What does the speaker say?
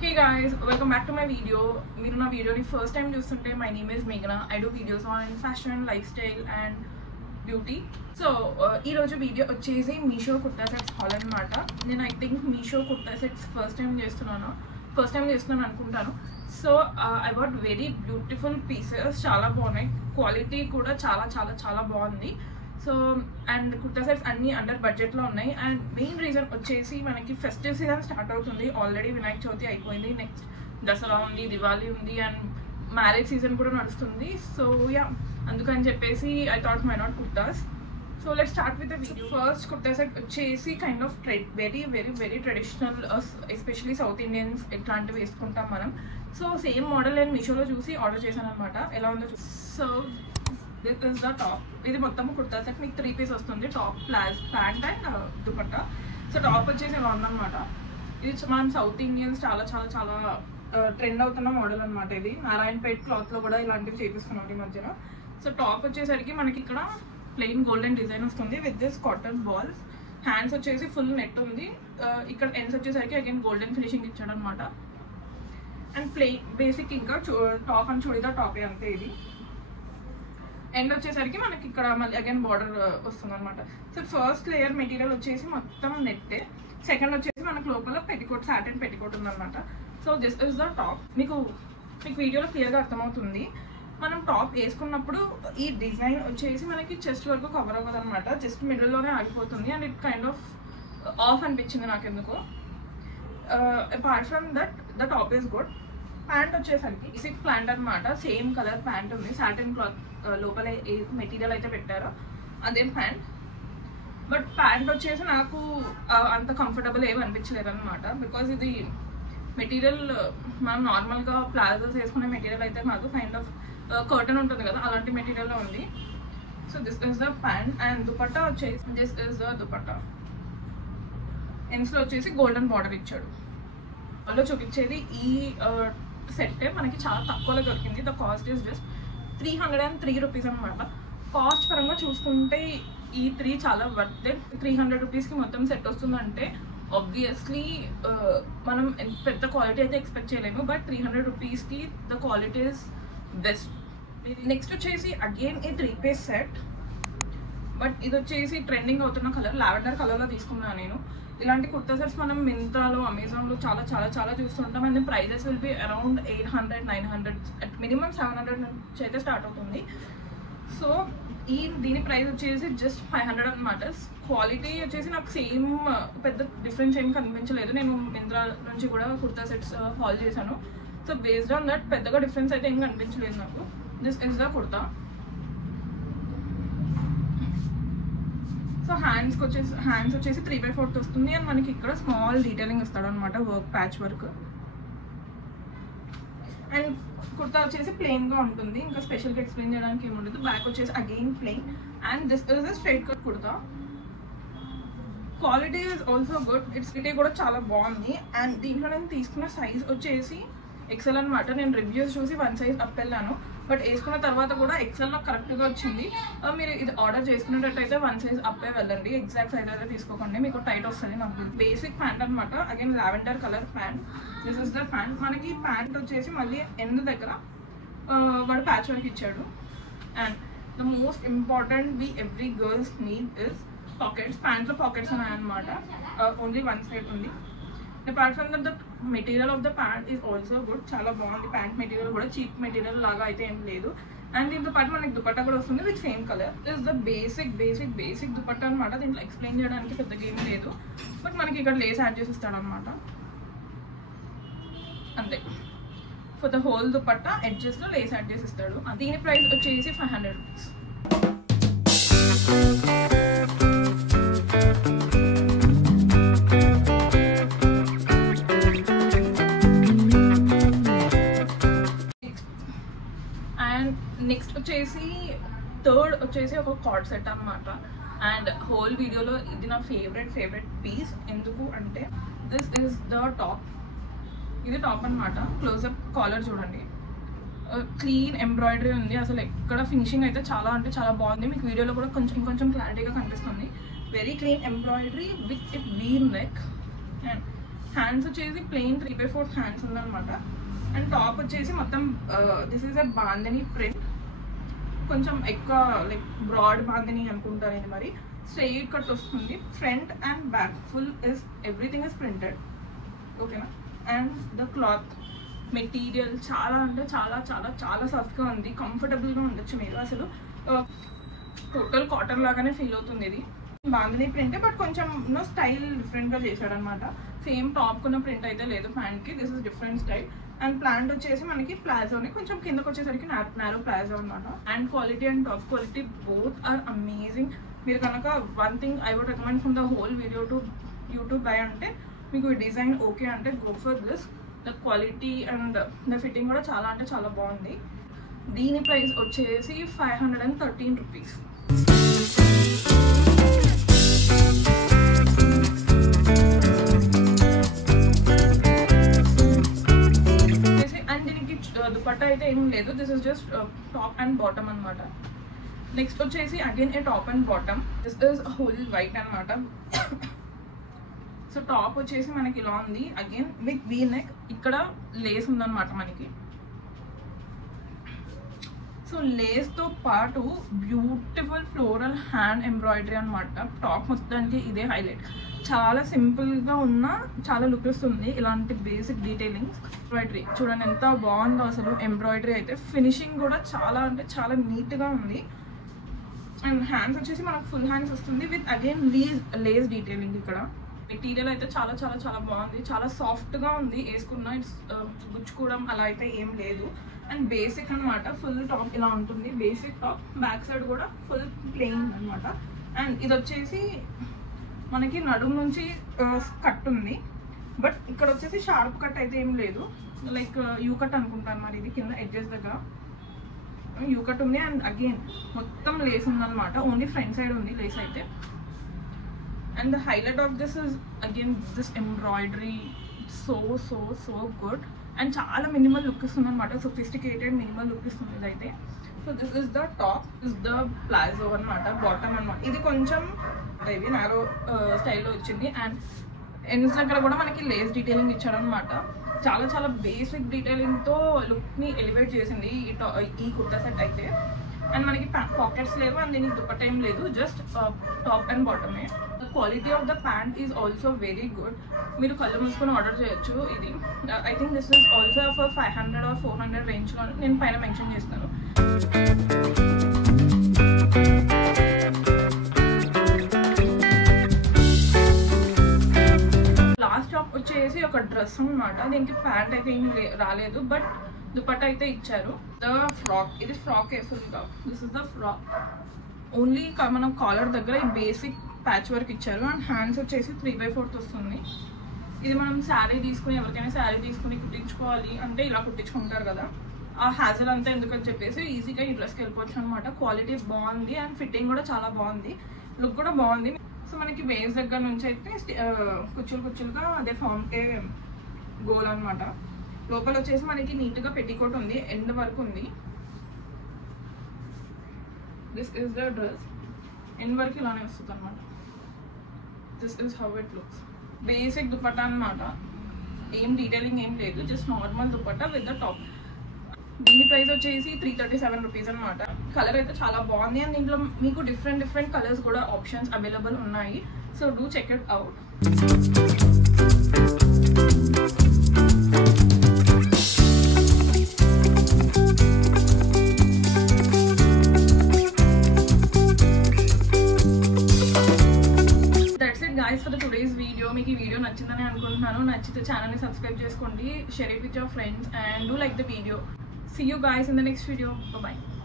Hey guys, welcome back to my video. మీరు నా వీడియోని ఫస్ట్ టైం చూస్తుంటే my name is Meghna. I do videos on fashion, lifestyle and beauty. So ఈ రోజు video వచ్చేసి Meesho kurta sets hall అన్నమాట. నేను I think Meesho kurta sets first time చేస్తున్నాను అనుకుంటాను. So I what very beautiful pieces, చాలా బాగున్నాయి, క్వాలిటీ కూడా చాలా బాగుంది. సో అండ్ కుర్తా సెట్స్ అన్నీ అండర్ బడ్జెట్లో ఉన్నాయి. అండ్ మెయిన్ రీజన్ వచ్చేసి మనకి ఫెస్టివ్ సీజన్ స్టార్ట్ అవుతుంది. ఆల్రెడీ వినాయక చవితి అయిపోయింది, నెక్స్ట్ దసరా ఉంది, దివాళీ ఉంది అండ్ మ్యారేజ్ సీజన్ కూడా నడుస్తుంది. సో యా, అందుకని చెప్పేసి I thought my not kurtas. So let's start with the video. First kurta set వచ్చేసి kind of very traditional, especially south Indians ఇట్లాంటివి వేసుకుంటాం మనం. సో సేమ్ మోడల్ నేను మీషోలో చూసి ఆర్డర్ చేశాను అనమాట. ఎలా ఉందో so this is the top. ఇది మొత్తం కుర్తా సెట్ మీకు 3 పీస్ వస్తుంది, top, pant and dupatta. So top వచ్చేసి ఇలా ఉందన్నమాట. ఇది మనం సౌత్ ఇండియన్స్ చాలా ట్రెండ్ అవుతున్న మోడల్ అనమాట. ఇది నారాయణపేట్ క్లాత్లో కూడా ఇలాంటివి చేపిస్తున్నాం ఈ మధ్యన. సో టాప్ వచ్చేసరికి మనకి ఇక్కడ ప్లెయిన్ గోల్డెన్ డిజైన్ వస్తుంది with this cotton balls. Hands వచ్చేసి ఫుల్ నెట్ ఉంది. ఇక్కడ ఎండ్స్ వచ్చేసరికి అగైన్ గోల్డెన్ ఫినిషింగ్ ఇచ్చాడు అనమాట. అండ్ ప్లెయిన్ బేసిక్ ఇంకా టాప్ అని చూడిదా టాపే అంతే. ఇది ఎండ్ వచ్చేసరికి మనకి ఇక్కడ మళ్ళీ అగైన్ బార్డర్ వస్తుంది అనమాట. సో ఫస్ట్ లేయర్ మెటీరియల్ వచ్చేసి మొత్తం నెట్టే. సెకండ్ వచ్చేసి మనకు లోపల పెటికోట్, సాటిన్ పెటికోట్ ఉందన్నమాట. So this is the top. మీకు వీడియోలో క్లియర్గా అర్థమవుతుంది. మనం టాప్ వేసుకున్నప్పుడు ఈ డిజైన్ వచ్చేసి మనకి చెస్ట్ వరకు కవర్ అవ్వదు అనమాట, జస్ట్ మిడిల్లోనే ఆగిపోతుంది. And it kind of of అనిపించింది నాకు ఎందుకో. Apart from that the top is good. Pant వచ్చేసరికి బేసిక్ ప్యాంట్ అనమాట, సేమ్ కలర్ ప్యాంట్ ఉంది, సాటిన్ క్లాత్ లోపల ఏ మెటీరియల్ అయితే పెట్టారో అదే ప్యాంట్. బట్ ప్యాంట్ వచ్చేసి నాకు అంత కంఫర్టబుల్ ఏమి అనిపించలేదు అనమాట. బికాజ్ ఇది మెటీరియల్ మనం నార్మల్గా ప్లాజోస్ వేసుకునే మెటీరియల్ అయితే కాదు, కైండ్ ఆఫ్ కర్టన్ ఉంటుంది కదా అలాంటి మెటీరియల్లో ఉంది. So this is the pant. And dupatta వచ్చేసి దిస్ ఇస్ ద దుపట్టా. ఎండ్స్లో వచ్చేసి గోల్డెన్ బార్డర్ ఇచ్చాడు. వాళ్ళు చూపించేది ఈ సెట్ మనకి చాలా తక్కువలో దొరికింది. The cost is just 303 rupees అనమాట. కాస్ట్ పరంగా చూసుకుంటే ఈ 3 చాలా వర్త్ ఇట్. 300 రూపీస్కి మొత్తం సెట్ వస్తుందంటే ఆబ్వియస్లీ మనం పెద్ద క్వాలిటీ అయితే ఎక్స్పెక్ట్ చేయలేము. బట్ 300 రూపీస్కి the quality is best. Next వచ్చేసి అగైన్ ఈ 3 పీస్ సెట్. బట్ ఇది వచ్చేసి ట్రెండింగ్ అవుతున్న కలర్, లావెండర్ కలర్లో తీసుకున్నాను నేను. ఇలాంటి కుర్తా సెట్స్ మనం మింత్రాలో, అమెజాన్లో చాలా చూస్తుంటాం. And prices will be around 800, 900, at minimum 700 నుంచి అయితే స్టార్ట్ అవుతుంది. సో దీని ప్రైస్ వచ్చేసి జస్ట్ 500 అనమాట. క్వాలిటీ వచ్చేసి నాకు సేమ్, పెద్ద డిఫరెన్స్ ఏం కనిపించలేదు. నేను మింత్రా నుంచి కూడా కుర్తా సెట్స్ హాల్ చేశాను. సో బేస్డ్ ఆన్ దట్ పెద్దగా డిఫరెన్స్ అయితే ఏం కనిపించలేదు నాకు. This is the kurta. So hands వచ్చేసి 3/4 వస్తుంది. అండ్ మనకి ఇక్కడ స్మాల్ డీటెయిలింగ్ ఇస్తాడు అనమాట, work, patch work. And kurta వచ్చేసి ప్లెయిన్గా ఉంటుంది, ఇంకా స్పెషల్గా ఎక్స్ప్లెయిన్ చేయడానికి ఏముండదు. బ్యాక్ వచ్చేసి again plain. And this is a straight cut kurta. Quality is also good. It's city కూడా చాలా బాగుంది. అండ్ దీంట్లో నేను తీసుకున్న సైజ్ వచ్చేసి ఎక్సెల్ అనమాట. నేను రివ్యూస్ చూసి 1 సైజ్ అప్ వెళ్ళాను, బట్ వేసుకున్న తర్వాత కూడా ఎక్సెల్లో కరెక్ట్గా వచ్చింది. మీరు ఇది ఆర్డర్ చేసుకునేటట్టయితే 1 సైజ్ అప్పే వెళ్ళండి, ఎగ్జాక్ట్ సైజ్ అయితే తీసుకోకండి, మీకు టైట్ వస్తుంది. నాకు బేసిక్ ప్యాంట్ అనమాట, again lavender colour pant. This is the pant. మనకి ప్యాంట్ వచ్చేసి మళ్ళీ ఎండ్ దగ్గర వాడు ప్యాచ్ వర్క్ ఇచ్చాడు. And the most important we every girls need is pockets. ప్యాంట్లో పాకెట్స్ ఉన్నాయన్నమాట, ఓన్లీ 1 సైడ్ ఉంది. Apart from that the material of the pant is also good. చాలా బాగుంది ప్యాంట్ మెటీరియల్ కూడా, చీప్ మెటీరియల్ లాగా అయితే ఏం లేదు. అండ్ దీంతో పాటు మనకి దుపట్టా కూడా వస్తుంది with same colour. Is the basic dupatta అనమాట. దీంట్లో ఎక్స్ప్లెయిన్ చేయడానికి పెద్దగా ఏం లేదు, బట్ మనకి ఇక్కడ లేస్ యాడ్ చేసి ఇస్తాడు అనమాట, అంతే. ఫర్ ద హోల్ దుపట్టా ఎడ్జెస్లో లేస్ యాడ్ చేసి ఇస్తాడు. దీని ప్రైస్ వచ్చేసి 500 రూపీస్. నెక్స్ట్ వచ్చేసి థర్డ్ వచ్చేసి ఒక కార్డ్ సెట్ అనమాట. అండ్ హోల్ వీడియోలో ఇది నా ఫేవరెట్ పీస్. ఎందుకు అంటే దిస్ ఇస్ ద టాప్. ఇది టాప్ అనమాట. క్లోజప్ కాలర్ చూడండి, క్లీన్ ఎంబ్రాయిడరీ ఉంది. అసలు ఎక్కడ ఫినిషింగ్ అయితే చాలా బాగుంది. మీకు వీడియోలో కూడా కొంచెం క్లారిటీగా కనిపిస్తుంది. Very clean embroidery with it V neck. And hands వచ్చేసి ప్లెయిన్ 3/4 హ్యాండ్స్ ఉందన్నమాట. అండ్ టాప్ వచ్చేసి మొత్తం this is a bandhani print, కొంచెం ఎక్కువ లైక్ బ్రాడ్ బాందని అనుకుంటారు. ఇది మరి స్ట్రెయిట్ కట్ వస్తుంది. Front and back full is everything is printed, ఓకేనా. అండ్ ద క్లాత్ మెటీరియల్ చాలా అంటే చాలా చాలా చాలా సాఫ్ట్గా ఉంది, కంఫర్టబుల్గా ఉండొచ్చు మీరు. అసలు టోటల్ కాటన్ లాగానే ఫీల్ అవుతుంది. ఇది బాందని ప్రింట్ బట్ కొంచెం స్టైల్ డిఫరెంట్గా చేశాడనమాట. సేమ్ టాప్ కున్న ప్రింట్ అయితే లేదు ప్యాంట్కి, this is different style. And pant వచ్చేసి మనకి ప్లాజోని కొంచెం కిందకు వచ్చేసరికి నారో ప్లాజో అనమాట. And quality and top quality both are amazing. మీరు కనుక one thing I would recommend from the whole video to YouTube by అంటే మీకు ఈ డిజైన్ ఓకే అంటే go for this. The quality and the fitting కూడా చాలా అంటే చాలా బాగుంది. దీని ప్రైస్ వచ్చేసి 513 రూపీస్. అండ్ దీనికి దుపట్టా అయితే ఏం లేదు, this is just top and bottom అనమాట. నెక్స్ట్ వచ్చేసి again A top and bottom, this is whole white అనమాట. సో టాప్ వచ్చేసి మనకి ఇలా ఉంది, అగైన్ విత్ వీ నెక్, ఇక్కడ లేస్ ఉందన్నమాట మనకి. సో లేస్తో పాటు బ్యూటిఫుల్ ఫ్లోరల్ హ్యాండ్ ఎంబ్రాయిడరీ అనమాట. టాప్ మొత్తానికి ఇదే హైలైట్. చాలా సింపుల్గా ఉన్న చాలా లుక్ వస్తుంది ఇలాంటి బేసిక్ డీటెయిలింగ్స్. ఎంబ్రాయిడరీ చూడండి ఎంత బాగుందో అసలు. ఎంబ్రాయిడరీ అయితే ఫినిషింగ్ కూడా చాలా అంటే చాలా నీట్గా ఉంది. అండ్ హ్యాండ్స్ వచ్చేసి మనకు ఫుల్ హ్యాండ్స్ వస్తుంది విత్ అగైన్ లేస్ డీటెయిలింగ్. ఇక్కడ మెటీరియల్ అయితే చాలా చాలా చాలా బాగుంది, చాలా సాఫ్ట్గా ఉంది. వేసుకున్న ఇట్స్ గుచ్చుకోవడం అలా అయితే ఏం లేదు. అండ్ బేసిక్ అనమాట, ఫుల్ టాప్ ఇలా ఉంటుంది. బేసిక్ టాప్, బ్యాక్ సైడ్ కూడా ఫుల్ ప్లెయిన్ అనమాట. అండ్ ఇది వచ్చేసి మనకి నడుము నుంచి కట్ ఉంది, బట్ ఇక్కడ వచ్చేసి షార్ప్ కట్ అయితే ఏం లేదు. లైక్ యూ కట్ అనుకుంటాను మరి. ఇది కింద ఎడ్జెస్ దగ్గర యూ కట్ ఉంది. అండ్ అగైన్ మొత్తం లేస్ ఉందన్నమాట, ఓన్లీ ఫ్రంట్ సైడ్ ఉంది లేస్ అయితే. And the highlight of this is again this embroidery, so so so good. And చాలా మినిమల్ లుక్ ఇస్తుంది అనమాట, సొఫిస్టికేటెడ్ మినిమల్ లుక్ ఇస్తుంది ఇదైతే. So this is the top, is the palazzo అనమాట, bottom అనమాట. ఇది కొంచెం ఇది నారో స్టైల్లో వచ్చింది. అండ్ ఎండ్స్ దగ్గర కూడా మనకి లేస్ డీటెయిలింగ్ ఇచ్చాడనమాట. చాలా చాలా బేసిక్ డీటెయిలింగ్తో లుక్ని ఎలివేట్ చేసింది ఈ కుర్తా సెట్ అయితే. అండ్ మనకి పాకెట్స్ లేవు, అండ్ దీనికి దుపట్టా ఏం లేదు, జస్ట్ టాప్ అండ్ బాటమే. The quality of the pant is also very good. మీరు కళ్ళు మూసుకొని ఆర్డర్ చేయొచ్చు. ఇది I think this is also for 500 or 400 రేంజ్లో నేను పైన మెన్షన్ చేస్తాను. లాస్ట్ టాప్ వచ్చేసి ఒక డ్రెస్ అనమాట. దీనికి ప్యాంట్ అయితే ఏం రాలేదు, బట్ దుపట్టా అయితే ఇచ్చారు. ద ఫ్రాక్, ఇది frock full top. This is the frock. Only మనం కాలర్ దగ్గర ఈ బేసిక్ ప్యాచ్ వర్క్ ఇచ్చారు. అండ్ హ్యాండ్స్ వచ్చేసి 3/4 వస్తుంది. ఇది మనం శారీ తీసుకుని, ఎవరికైనా శారీ తీసుకుని కుట్టించుకోవాలి అంటే ఇలా కుట్టించుకుంటారు కదా, ఆ హ్యాజల్ అంతా ఎందుకని చెప్పేసి ఈజీగా ఈ డ్రెస్కి వెళ్ళిపోవచ్చు అనమాట. క్వాలిటీ బాగుంది అండ్ ఫిట్టింగ్ కూడా చాలా బాగుంది, లుక్ కూడా బాగుంది. సో మనకి వేస్ దగ్గర నుంచి అయితే కుచ్చులుగా అదే ఫామ్కే గోల్ అనమాట. లోపల వచ్చేసి మనకి నీట్గా పెట్టికోట్ ఉంది, ఎండ్ వరకు ఉంది. This is the dress, end వరకు ఇలానే వస్తుంది అనమాట. This is how it looks. Basic dupatta అనమాట, ఏం డీటెయిలింగ్ ఏం లేదు, just normal dupatta with the top. దీని ప్రైస్ వచ్చేసి 337 రూపీస్ అనమాట. కలర్ అయితే చాలా బాగుంది. అండ్ దీంట్లో మీకు డిఫరెంట్ కలర్స్ కూడా ఆప్షన్స్ అవైలబుల్ ఉన్నాయి. So do check it out. guys for the today's video. మీకు ఈ వీడియో నచ్చిందని అనుకుంటున్నాను. నచ్చితే ఛానల్ని సబ్స్క్రైబ్ చేసుకోండి, share it with your friends and do like the video. See you guys in the next video. Bye bye.